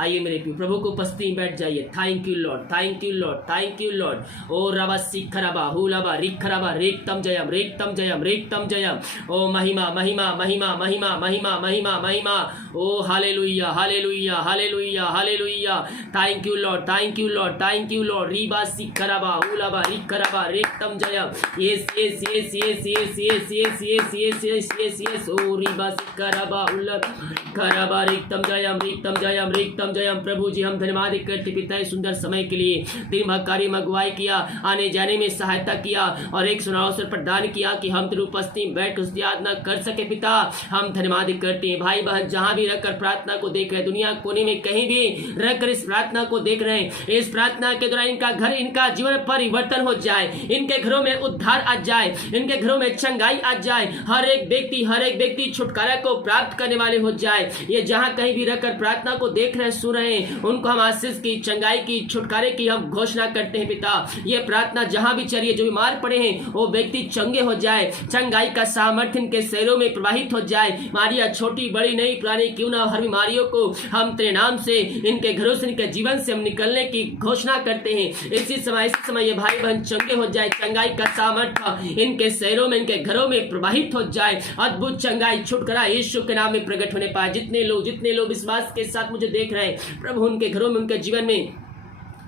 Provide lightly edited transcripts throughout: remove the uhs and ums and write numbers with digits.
आइए मेरे प्रिय, प्रभु को उपस्थिति में बैठ जाइए। Thank you Lord, thank you Lord, thank you Lord. ओ रबा सिखरबा हुलबा रिखरबा रेक्तम जयम रेक्तम जयम रेक्तम जयम। ओ महिमा महिमा महिमा महिमा महिमा महिमा महिमा। ओ hallelujah hallelujah hallelujah hallelujah. Thank you Lord, thank you Lord, thank you Lord. रीबा सिखरबा हुलबा रिखरबा रेक्तम जयम। Yes yes yes yes yes yes yes yes yes yes yes yes. ओ रीबा सिखरबा हुलबा खरबा रेक्तम जयम रेक्तम जयम रेक्तम जयम। प्रभु जी हम धन्यवाद करते पिता इस सुंदर समय के लिए। दिन भर कार्य में अगुवाई किया, आने जाने में सहायता किया और एक सुना अवसर प्रदान किया कि हम तेरी उपस्थिति में बैठ उसकी यातना कर सके। पिता हम धन्यवाद करते हैं। भाई बहन जहां भी रहकर प्रार्थना को देख रहे, दुनिया कोने में कहीं भी रहकर इस प्रार्थना को देख रहे हैं, इस प्रार्थना के दौरान इनका घर, इनका जीवन परिवर्तन हो जाए, इनके घरों में उद्धार आ जाए, इनके घरों में चंगाई आ जाए। हर एक व्यक्ति छुटकारा को प्राप्त करने वाले हो जाए। ये जहां कहीं भी रहकर प्रार्थना को देख रहे, सुन रहे हैं, उनको हम आशीष की, चंगाई की, छुटकारे की हम घोषणा करते हैं। पिता ये प्रार्थना जहां भी चलिए, जो बीमार पड़े हैं वो व्यक्ति चंगे हो जाए, चंगाई का सामर्थ्य इनके शरीरों में प्रवाहित हो जाए। बीमारियां छोटी बड़ी नई पुरानी क्यों ना, हर बीमारियों को हम तेरे नाम से, इनके घरों से, इनके जीवन से हम निकलने की घोषणा करते हैं। इसी समय ये भाई बहन चंगे हो जाए, चंगाई का सामर्थ्य इनके शरीरों में, इनके घरों में प्रवाहित हो जाए। अद्भुत चंगाई, छुटकारा यीशु के नाम में प्रकट होने पाए। जितने लोग विश्वास के साथ मुझे देख रहे हैं, प्रभु उनके घरों में, उनके जीवन में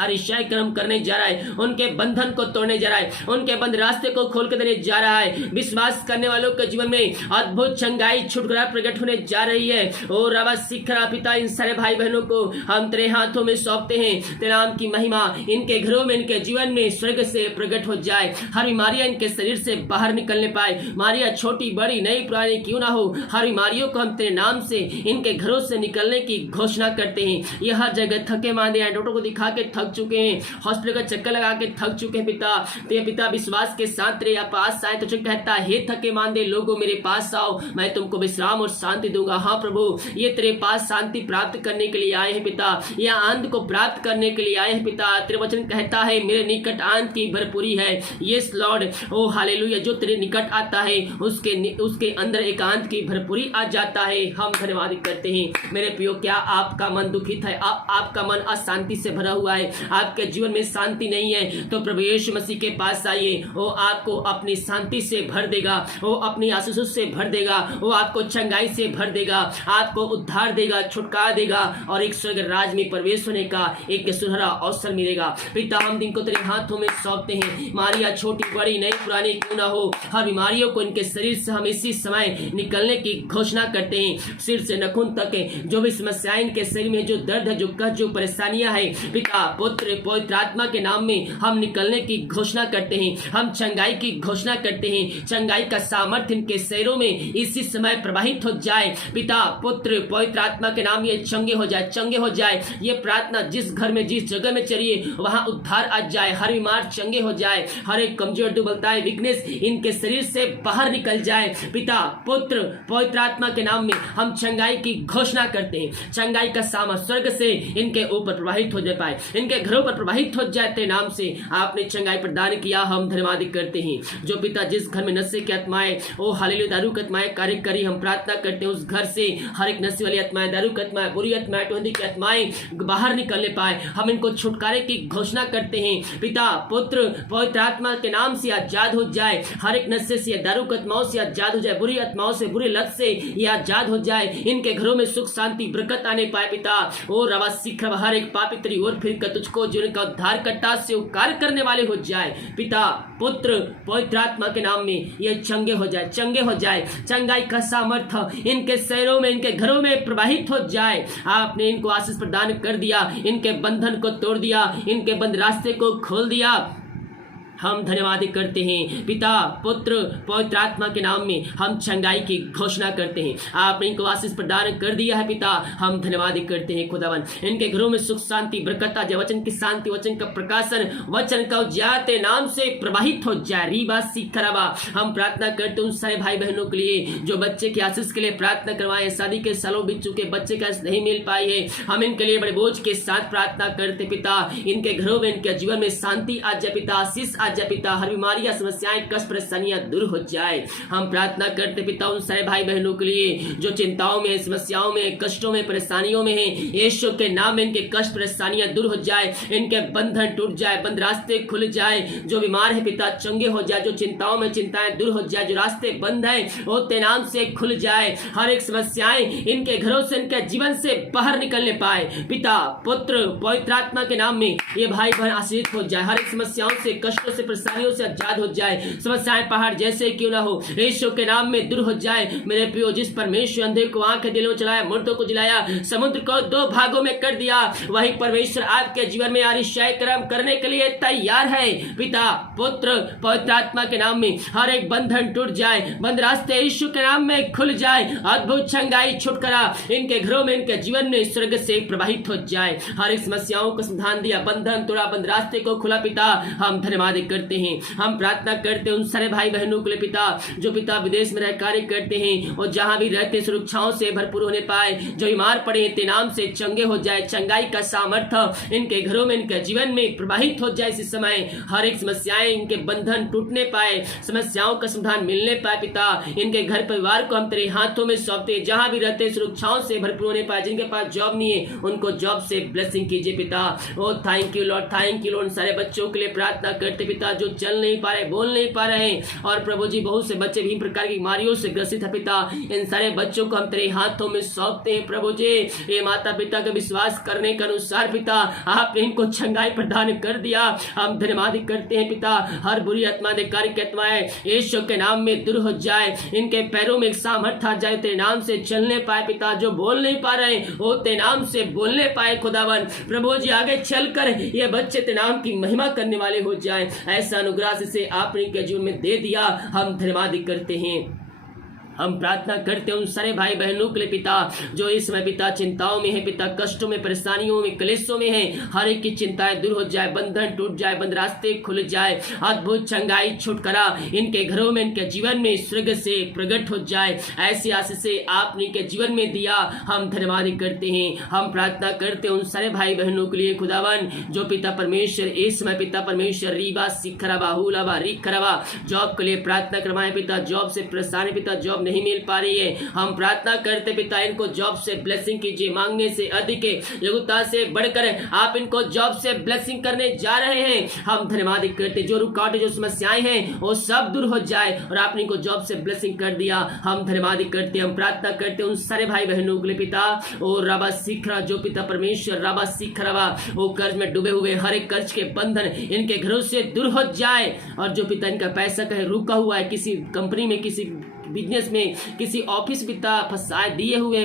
अरिशाई कर्म करने जा रहा है, उनके बंधन को तोड़ने जा रहा है, उनके बंद रास्ते को खोल के देने जा रहा है। विश्वास करने वालों के जीवन में अद्भुत चंगाई, छुटकारा प्रकट होने जा रही है। ओ रवा सिखरा पिता इन सारे भाई बहनों को हम तेरे हाथों में सौंपते हैं। तेरे नाम की महिमा इनके घरों में, इनके जीवन में स्वर्ग से प्रकट हो जाए। हर बीमारियां इनके शरीर से बाहर निकलने पाए। बीमारियां छोटी बड़ी नई पुरानी क्यों ना हो, हर बीमारियों को हम तेरे नाम से, इनके घरों से निकलने की घोषणा करते हैं। ये हर जगह थके मांदे हैं, डॉक्टर को दिखा के थक चुके हैं, हॉस्पिटल का चक्कर लगा के थक चुके हैं। पिता तेरे पिता विश्वास के साथ तेरे पास आए तो कहता है, हे थके मांदे लोगों मेरे पास आओ, मैं तुमको विश्राम और शांति दूंगा। हाँ प्रभु, ये तेरे पास शांति प्राप्त करने के लिए आए हैं पिता, ये आनंद को प्राप्त करने के लिए आए हैं पिता। तेरे वचन कहता है मेरे निकट आनंद की भरपूरी है। यस लॉर्ड, ओ हालेलुया, जो तेरे निकट आता है उसके अंदर एकांत की भरपूरी आ जाता है। हम धन्यवाद करते हैं। मेरे प्रियो, क्या आपका मन दुखित है, आपका मन अशांति से भरा हुआ है, आपके जीवन में शांति नहीं है, तो प्रभु यीशु मसीह के पास आइए। वो आपको अपनी शांति से भर देगा, वो अपनी आशीषों से भर देगा, वो आपको चंगाई से भर देगा, आपको उद्धार देगा, छुटकारा देगा और एक स्वर्ग राज में प्रवेश होने का एक सुनहरा अवसर मिलेगा। पिता हम दिन को तेरे हाथों में सौंपते हैं। बीमारियां छोटी बड़ी नई पुरानी क्यों ना हो, हर बीमारियों को इनके शरीर से हम इसी समय निकलने की घोषणा करते हैं। सिर से नखून तक जो भी समस्याएं इनके शरीर में, जो दर्द है, जो कष्ट, जो परेशानियां है, पिता पुत्र पवित्र आत्मा के नाम में हम निकलने की घोषणा करते हैं। हम चंगाई की घोषणा करते हैं। चंगाई का सामर्थ्य इनके शरीरों में इसी समय प्रवाहित हो जाए। पिता पुत्र पवित्र आत्मा के नाम ये चंगे हो जाए, चंगे हो जाए। ये प्रार्थना जिस घर में, जिस जगह में चलिए, वहां उद्धार आ जाए, हर बीमार चंगे हो जाए, हर एक कमजोर दुर्बलता है, वीकनेस इनके शरीर से बाहर निकल जाए। पिता पुत्र पवित्र आत्मा के नाम में हम चंगाई की घोषणा करते हैं। चंगाई का सामर्थ्य स्वर्ग से इनके ऊपर प्रवाहित हो जाए, इनके घरों पर प्रवाहित हो जाए। तेरे नाम से आपने चंगाई प्रदान किया, हम धन्यवाद करते हैं। जो पिता जिस घर में नशे की आत्माएं, ओ हालेलुया, दारू की आत्माएं कार्य करी, हम प्रार्थना करते हैं उस घर से हर एक नशे वाली आत्माएं, दारू की आत्माएं, बुरी आत्माएं, टोहदी की आत्माएं बाहर निकलने पाए। हम इनको छुटकारे की घोषणा करते हैं। पिता पुत्र पवित्र आत्मा के नाम से आजाद हो जाए, हर एक नशे से, दारू की आत्माओं से आजाद हो जाए, बुरी आत्माओं से, बुरी लत से ये आजाद हो जाए। इनके घरों में सुख शांति बरकत आने पाए। पिता ओ रवा सीख, हर एक पापी तेरी ओर फिर कर तुझको जीवन का उद्धार करता से उपकार करने वाले हो जाए। पिता पुत्र पवित्र आत्मा के नाम में ये चंगे हो जाए, चंगे हो जाए। चंगाई का सामर्थ्य इनके शरीरों में, इनके घरों में प्रवाहित हो जाए। आपने इनको आशीष प्रदान कर दिया, इनके बंधन को तोड़ दिया, इनके बंद रास्ते को खोल दिया। हम धन्यवाद करते हैं। पिता पुत्र पवित्र आत्मा के नाम में हम चंगाई की घोषणा करते हैं। आपने इनको आशीष प्रदान कर दिया है पिता, हम धन्यवाद करते हैं। खुदावन इनके घरों में सुख शांति बरकत आ जाए, वचन की शांति, वचन का प्रकाशन, वचन का उजाते नाम से प्रवाहित हो जाए। रीबा सीखराबा हम प्रार्थना करते हैं उन सारे भाई बहनों के लिए जो बच्चे की आशीष के लिए प्रार्थना करवाए, शादी के सालों बीत चुके, बच्चे का नहीं मिल पाई है, हम इनके लिए बड़े बोझ के साथ प्रार्थना करते पिता। इनके घरों में, इनके जीवन में शांति आ जाए पिता, आशीष आ जाए पिता, हर बीमारियां, समस्याएं, कष्ट, परेशानियां दूर हो जाए। हम प्रार्थना करते पिता उन सारे भाई बहनों के लिए जो चिंताओं में, समस्याओं में, कष्टों में, परेशानियों में है, यीशु के नाम में इनके कष्ट, परेशानियां दूर हो जाए, इनके बंधन टूट जाए, बंद रास्ते खुल जाए। जो बीमार है पिता चंगे हो जाए, जो चिंताओं में चिंताएं दूर हो जाए, जो रास्ते बंद है वो तेरे नाम से खुल जाए। हर एक समस्याएं इनके घरों से, इनके जीवन से बाहर निकलने पाए। पिता, पुत्र, पवित्र आत्मा के नाम में ये भाई बहन आशीषित हो जाए। हर एक समस्याओं से, कष्टों से, परेशानियों से आजाद हो जाए। समस्याएं पहाड़ जैसे क्यों ना हो, यीशु के नाम में दूर हो जाए। मेरे प्रियो, जिस परमेश्वर अंधे को आंखें, दिलों चलाया, मुर्दों को जिलाया, समुद्र को 2 भागों में कर दिया, वही परमेश्वर आपके जीवन में आश्चर्य कर्म करने के लिए तैयार है। पिता, पुत्र, पवित्र आत्मा के नाम में हर एक बंधन टूट जाए, बंद रास्ते यीशु के नाम में खुल जाए। अद्भुत चंगाई, छुटकारा इनके घरों में, इनके जीवन में स्वर्ग से प्रवाहित हो जाए। हर एक समस्याओं को समाधान दिया, बंधन तोड़ा, बंद रास्ते को खुला। पिता, हम धन्यवाद करते हैं। हम प्रार्थना करते हैं उन सारे भाई बहनों के लिए पिता जो पिता विदेश में रह कार्य करते हैं और जहां भी रहते सुरक्षाओं से भरपूर होने पाए। जो बीमार पड़े हैं तेरे नाम से चंगे हो जाए। चंगाई का सामर्थ्य इनके घरों में, इनके जीवन में प्रवाहित हो जाए। इस समय हर एक समस्याएं, इनके बंधन टूटने पाए, समस्याओं का समाधान मिलने पाए। पिता, इनके घर परिवार को हम तेरे हाथों में सौंपते, जहां भी रहते सुरक्षाओं से भरपूर होने पाए। जिनके पास जॉब नहीं है उनको जॉब से ब्लेसिंग कीजिए पिता। ओ thank you Lord, thank you Lord. सारे बच्चों के लिए प्रार्थना करते पिता जो चल नहीं पा रहे, बोल नहीं पा रहे हैं, और प्रभु जी बहुत से बच्चे विभिन्न प्रकार की बीमारियों से ग्रसित है पिता। इन सारे बच्चों को हम तेरे हाथों में सौंपते हैं प्रभु जी। ये माता पिता का विश्वास करने के अनुसार पिता आपने इनको चंगाई प्रदान कर दिया। हम धन्यवाद करते हैं पिता। हर बुरी आत्मा, अधिकारी आत्माएं यीशु के नाम में दूर हो जाए। इनके पैरों में एक सामर्थ्य आ जाए, तेरे नाम से चलने पाए पिता। जो बोल नहीं पा रहे वो तेरे नाम से बोलने पाए खुदावन। प्रभु जी आगे चलकर ये बच्चे तेरे नाम की महिमा करने वाले हो जाए। ऐसा अनुग्रह से आपने इनके जीवन में दे दिया। हम धन्यवाद करते हैं। हम प्रार्थना करते हैं उन सारे भाई बहनों के लिए पिता जो इस समय पिता चिंताओं में है पिता, कष्टों में, परेशानियों में, क्लेशों में है। हर एक की चिंताएं दूर हो जाए, बंधन टूट जाए, बंद रास्ते खुल जाए। अद्भुत चंगाई, छुटकारा इनके घरों में, इनके जीवन में स्वर्ग से प्रकट हो जाए। ऐसी आशीष से आपने इनके जीवन में दिया। हम धन्यवाद करते हैं। हम प्रार्थना करते हैं उन सारे भाई बहनों के लिए खुदावन जो पिता परमेश्वर इस समय पिता परमेश्वर रीबा सिखरबा हुलाबा रिखरबा जॉब के लिए प्रार्थना करवाए पिता। जॉब से परेशान पिता, जॉब नहीं मिल पा रही है। हम प्रार्थना करते पिता इनको जॉब से ब्लेसिंग कीजिए। मांगने से अधिक योग्यता से बढ़कर आप इनको जॉब से ब्लेसिंग करने जा रहे हैं। हम धन्यवाद करते जो रुकावटें, जो समस्याएं हैं वो सब दूर हो जाए और आपने इनको जॉब से ब्लेसिंग कर दिया। हम धन्यवाद करते, हम प्रार्थना करते उन सारे भाई बहनों के लिए पिता। और रबा सिखरा जो पिता परमेश्वर रबा सिखरवा वो कर्ज में डूबे हुए, हर एक कर्ज के बंधन इनके घरों से दूर हो जाए। और जो पिता इनका पैसा कहीं रुका हुआ है, किसी कंपनी में, किसी बिजनेस में, किसी ऑफिस पिता फंसाए हुए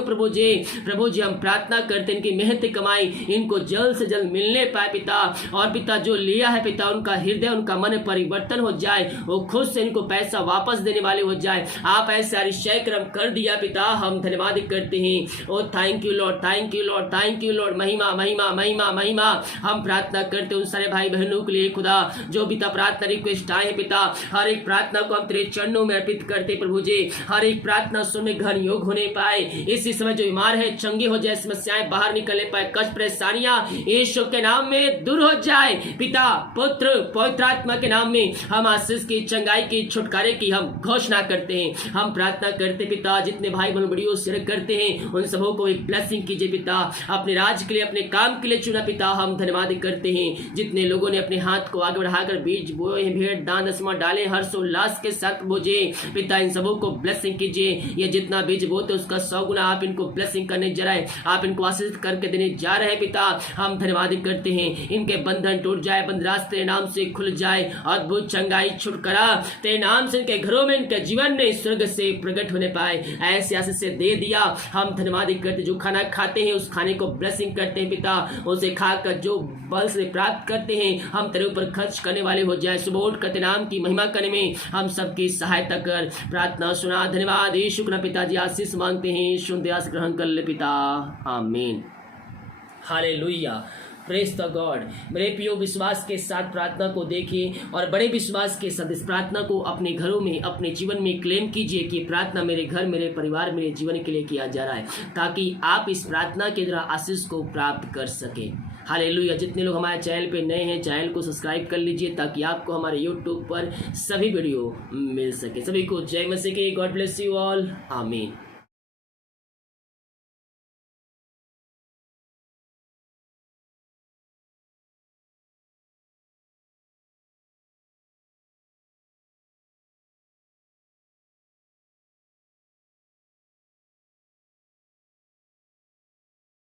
प्रभु जी हम प्रार्थना करते इनकी मेहनत कमाई इनको जल्द से जल्द मिलने पाए पिता। और पिता जो लिया है पिता उनका हृदय, उनका मन परिवर्तन हो जाए, वो खुद से इनको पैसा वापस देने वाले हो जाए। आप ऐसे आश्चर्य कर्म कर दिया पिता। हम धन्यवाद करते हैं। ओ thank you Lord, thank you Lord, thank you Lord. महिमा महिमा महिमा महिमा। हम प्रार्थना करते उन सारे भाई बहनों के लिए खुदा जो पिता प्रार्थना रिक्वेस्ट आए पिता। हर एक प्रार्थना को हम तेरे चरणों में अर्पित करते प्रभु जी। हर एक प्रार्थना सुनने घर योग होने पाए। इसी समय जो बीमार है चंगे हो जाए, समस्याएं बाहर निकलने पाए, कष्ट परेशानियां यीशु के नाम में दूर हो जाए। पिता पुत्र पवित्र आत्मा के नाम में हम आशीष की, चंगाई की, छुटकारे की हम घोषणा करते हैं। हम प्रार्थना करते पिता जितने भाई बहन बड़ियों से करते हैं उन सबों को एक ब्लेसिंग कीजिए पिता। अपने राज के लिए, अपने काम के लिए चुना पिता। हम धन्यवाद करते हैं जितने लोगों ने अपने हाथ को आगे बढ़ाकर बीज बोए, भेंट दान दसवां डाले हर्षोल्लास के साथ बोझे पिता। इन सबों को ब्लेसिंग कीजिए। ये जितना बीज बोते उसका 100 गुना आप इनको ब्लेसिंग करने जा रहे हैं, आप इनको आशीष करके देने जा रहे हैं पिता। हम धन्यवाद करते हैं। इनके बंधन टूट जाए, बंद रास्ते नाम से खुल जाए। अद्भुत चंगाई, छुटकारा तेरे नाम से इनके घरों में, इनके जीवन में स्वर्ग से प्रकट होने पाए। ऐसे आशीष से दे दिया। हम धन्यवाद करते जो खाना खाते हैं उस खाने को ब्लेसिंग करते हैं पिता। उसे खाकर जो बल से प्राप्त करते हैं हम तेरे ऊपर खर्च करने वाले हो जाए। सुबह उठ कर नाम की महिमा करने में हम सबकी सहायता कर। प्रार्थना सुना। धन्यवाद यीशु के पिताजी आशीष मांगते हैं। सुन दया से ग्रहण कर ले पिता। आमीन। हालेलुया। Praise the God. मेरे प्रियो, विश्वास के साथ प्रार्थना को देखिए और बड़े विश्वास के साथ इस प्रार्थना को अपने घरों में, अपने जीवन में क्लेम कीजिए कि प्रार्थना मेरे घर, मेरे परिवार, मेरे जीवन के लिए किया जा रहा है, ताकि आप इस प्रार्थना के द्वारा आशीष को प्राप्त कर सके। हालेलुया। जितने लोग हमारे चैनल पे नए हैं, चैनल को सब्सक्राइब कर लीजिए ताकि आपको हमारे यूट्यूब पर सभी वीडियो मिल सके। सभी को जय मसीह की। God bless you all. आमीन।